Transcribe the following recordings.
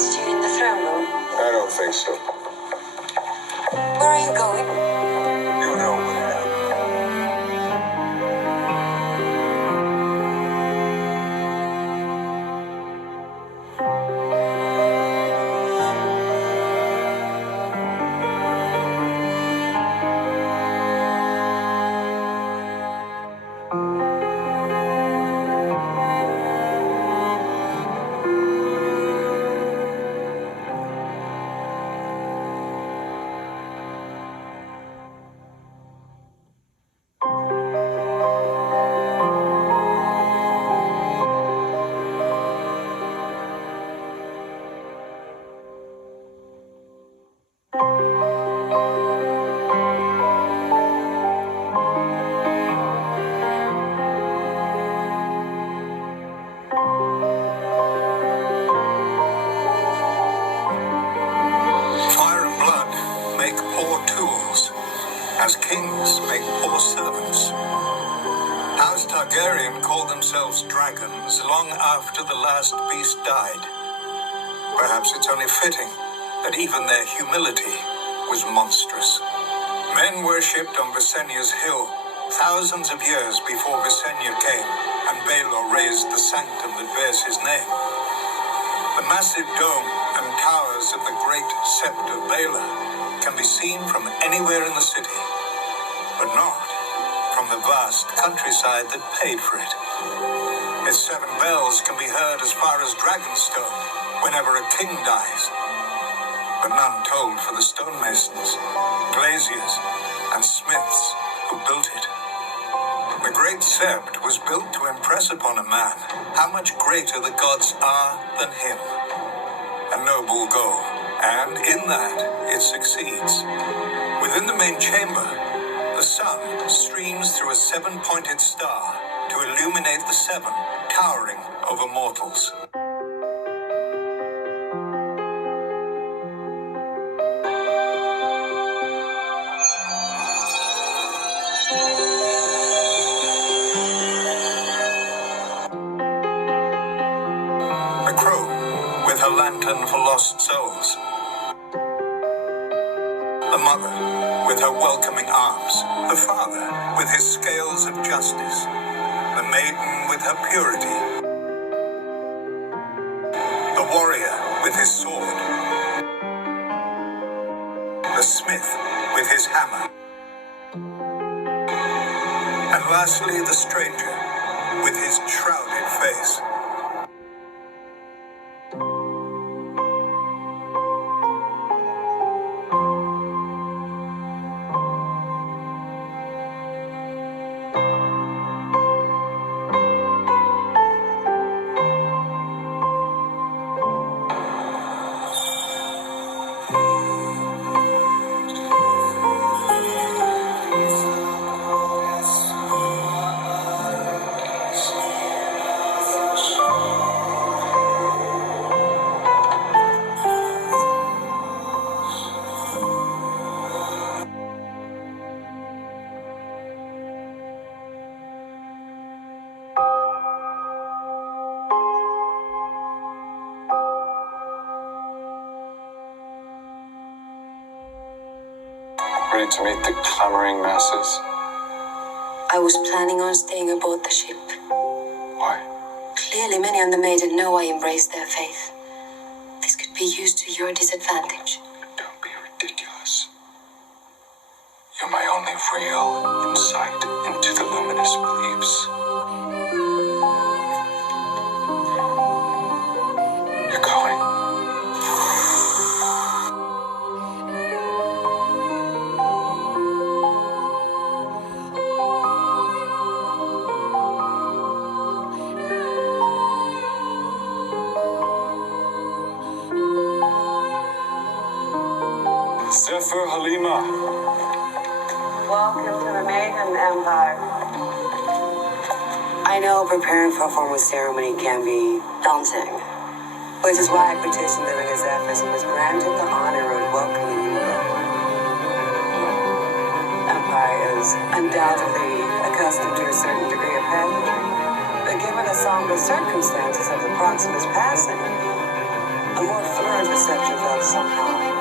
missed you in the throne room? I don't think so. Where are you going? You know where. Fire and blood make poor tools, as kings make poor servants. House Targaryen called themselves dragons long after the last beast died. Perhaps it's only fitting that even their humility was monstrous. Men worshipped on Visenya's hill thousands of years before Visenya came and Baelor raised the sanctum that bears his name. The massive dome and towers of the great sept of Baelor can be seen from anywhere in the city, but not from the vast countryside that paid for it. Its 7 bells can be heard as far as Dragonstone whenever a king dies, but none tolled for the stonemasons, glaziers, and smiths who built it. The great sept was built to impress upon a man how much greater the gods are than him. A noble goal, and in that it succeeds. Within the main chamber, the sun streams through a 7-pointed star to illuminate the 7, towering over mortals. The crow, with her lantern for lost souls. The mother, with her welcoming arms. The father, with his scales of justice. The maiden, with her purity. The warrior, with his sword. The smith, with his hammer. And lastly, the stranger, with his shrouded face. Ready to meet the clamoring masses? I was planning on staying aboard the ship. Why? Clearly, many on the Maiden know I embrace their faith. This could be used to your disadvantage. Don't be ridiculous. You're my only real insight into the luminous beliefs. You're going. Zephyr Halima. Welcome to the Maiden Empire. I know preparing for a formal ceremony can be daunting, which is why I petitioned the Ring of Zephyrs and was granted the honor of welcoming you alone. Empire is undoubtedly accustomed to a certain degree of pageantry, but given the somber circumstances of the Proximus passing, a more fluid reception felt somehow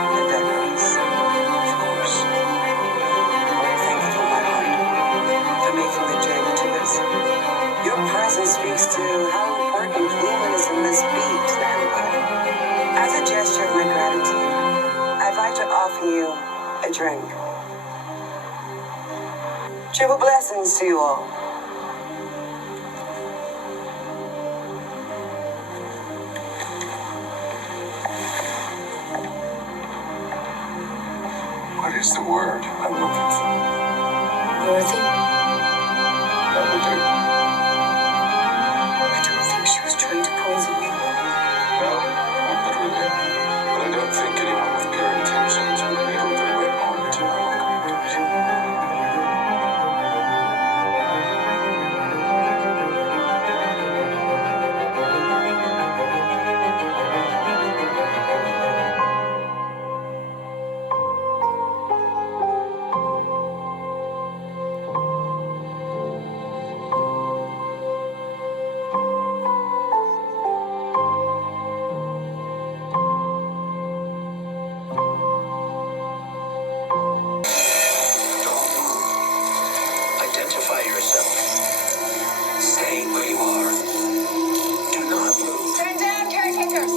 indecorous. Of course. I'm thankful from my heart for making the journey to this. Your presence speaks to how important luminism must be to the Empire. As a gesture of my gratitude, I'd like to offer you a drink. Triple blessings to you all. What is the word I'm looking for? Worthy? That will do. I don't think she was trying to poison you. No, not literally. But I don't think anyone with pure intentions would wield the whip on it. I welcome you to it. Identify yourself. Stay where you are. Do not move. Stand down, caretakers!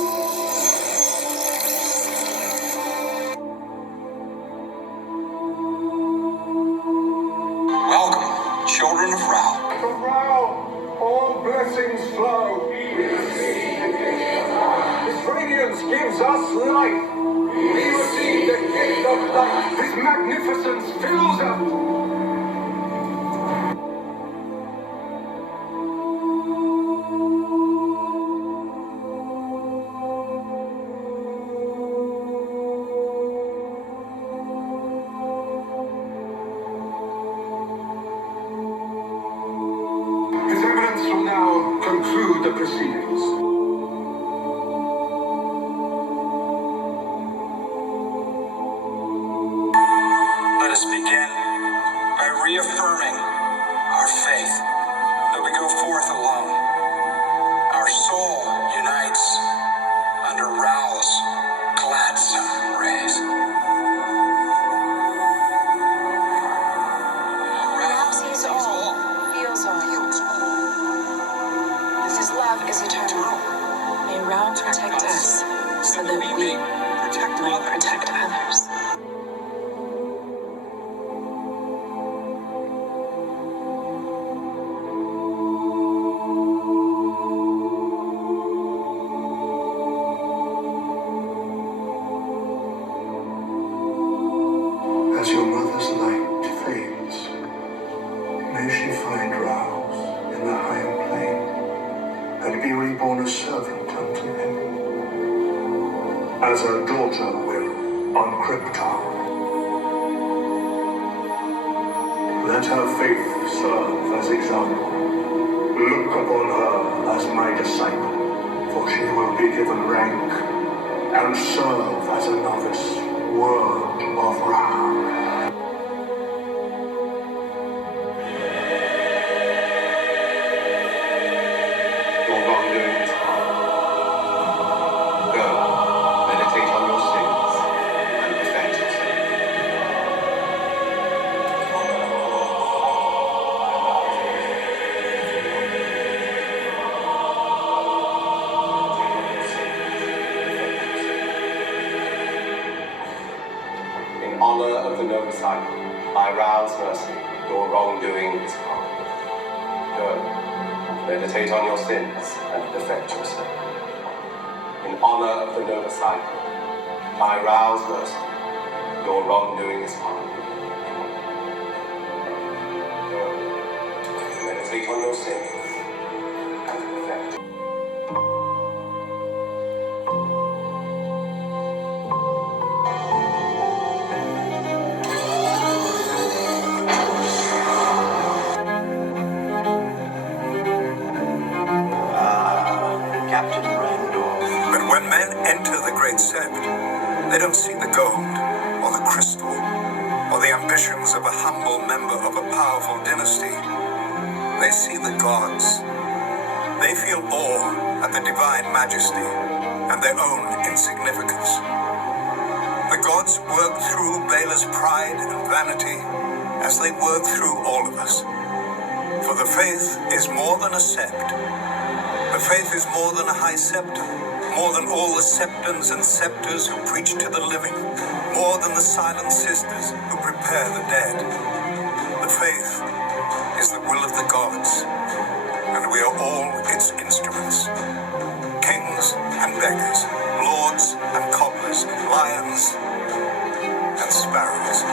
Welcome, children of Ra. From Ra, all blessings flow. His radiance gives us life. We receive the gift of life. His magnificence fills us. His evidence will now conclude the proceedings. Let us begin by reaffirming our faith that we go forth alone. Our soul unites under Raoul's gladsome rays. Raoul Sees all, feels all. His love is eternal. May Ra protect us so that we might protect others. As your mother's light fades, may she find Rouse in the higher plane and be reborn a servant unto him, as her daughter will on Krypton. Let her faith serve as example. Look upon her as my disciple, for she will be given rank and serve as a novice, word of Ra. Your wrongdoing is hard. Go, meditate on your sins, and perfect yourself. In honor of the noble cycle, by Raoul's mercy, your wrongdoing is pardoned. Go, meditate on your sins, and perfect yourself. In honor of the noble cycle, by Raoul's mercy, your wrongdoing is pardoned. Go, meditate on your sins, and perfect. Captain Randolph. But when men enter the great sept, they don't see the gold, or the crystal, or the ambitions of a humble member of a powerful dynasty. They see the gods. They feel awe at the divine majesty. and their own insignificance. The gods work through Bela's pride and vanity as they work through all of us. For the faith is more than a sept. The faith is more than a high scepter, more than all the septons and scepters who preach to the living, more than the silent sisters who prepare the dead. The faith is the will of the gods, and we are all its instruments. Kings and beggars, lords and cobblers, lions and sparrows.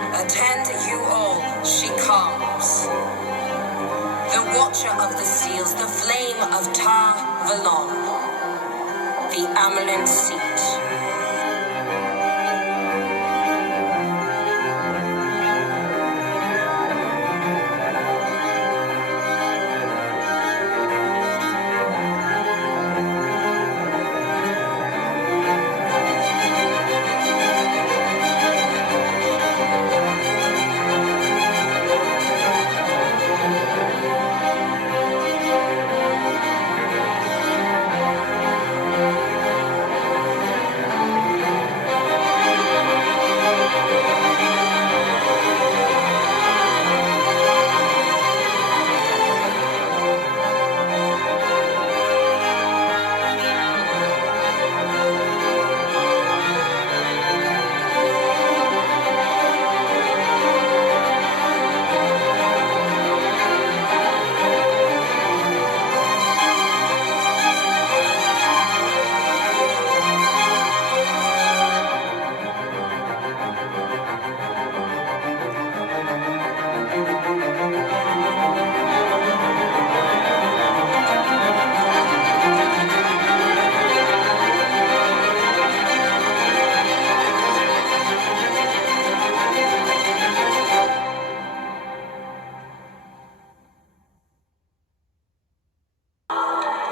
Attend you all, she comes. The watcher of the seals, the flame of Tar Valon, the Amelin seat.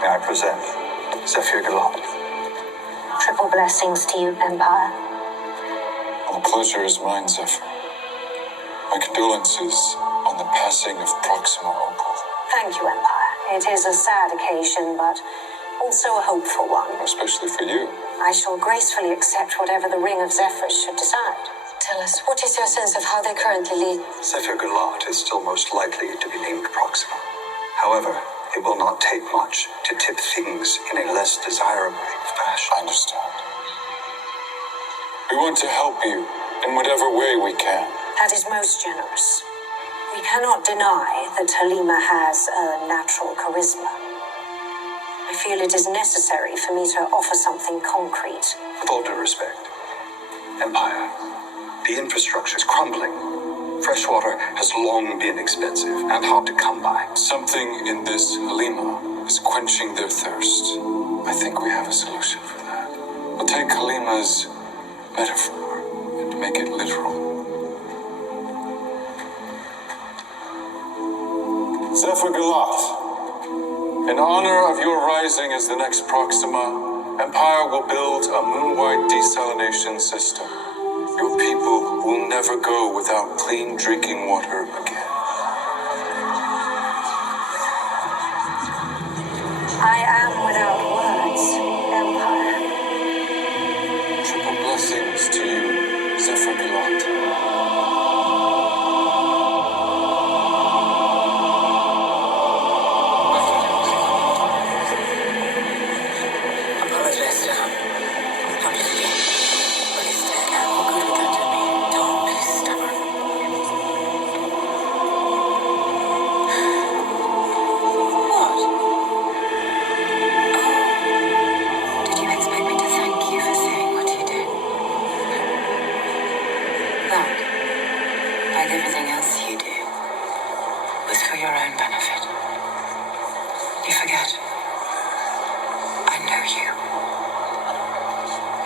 May I present Zephyr Galant. Triple blessings to you, Empire. The pleasure is mine, Zephyr. My condolences on the passing of Proxima Opal. Thank you, Empire. It is a sad occasion, but also a hopeful one. Especially for you. I shall gracefully accept whatever the Ring of Zephyrs should decide. Tell us, what is your sense of how they currently lead? Zephyr Galant is still most likely to be named Proxima. However, it will not take much to tip things in a less desirable fashion. I understand. We want to help you in whatever way we can. That is most generous. We cannot deny that Halima has a natural charisma. I feel it is necessary for me to offer something concrete. With all due respect, Empire, the infrastructure is crumbling. Freshwater has long been expensive and hard to come by. Something in this Halima is quenching their thirst. I think we have a solution for that. We'll take Halima's metaphor and make it literal. Zephyr Galant, in honor of your rising as the next Proxima, Empire will build a moon-wide desalination system. Your people will never go without clean drinking water again. I am without words, Empire. Triple blessings to you, Zephyr Galant.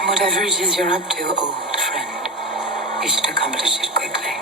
Whatever it is you're up to, old friend, you should accomplish it quickly.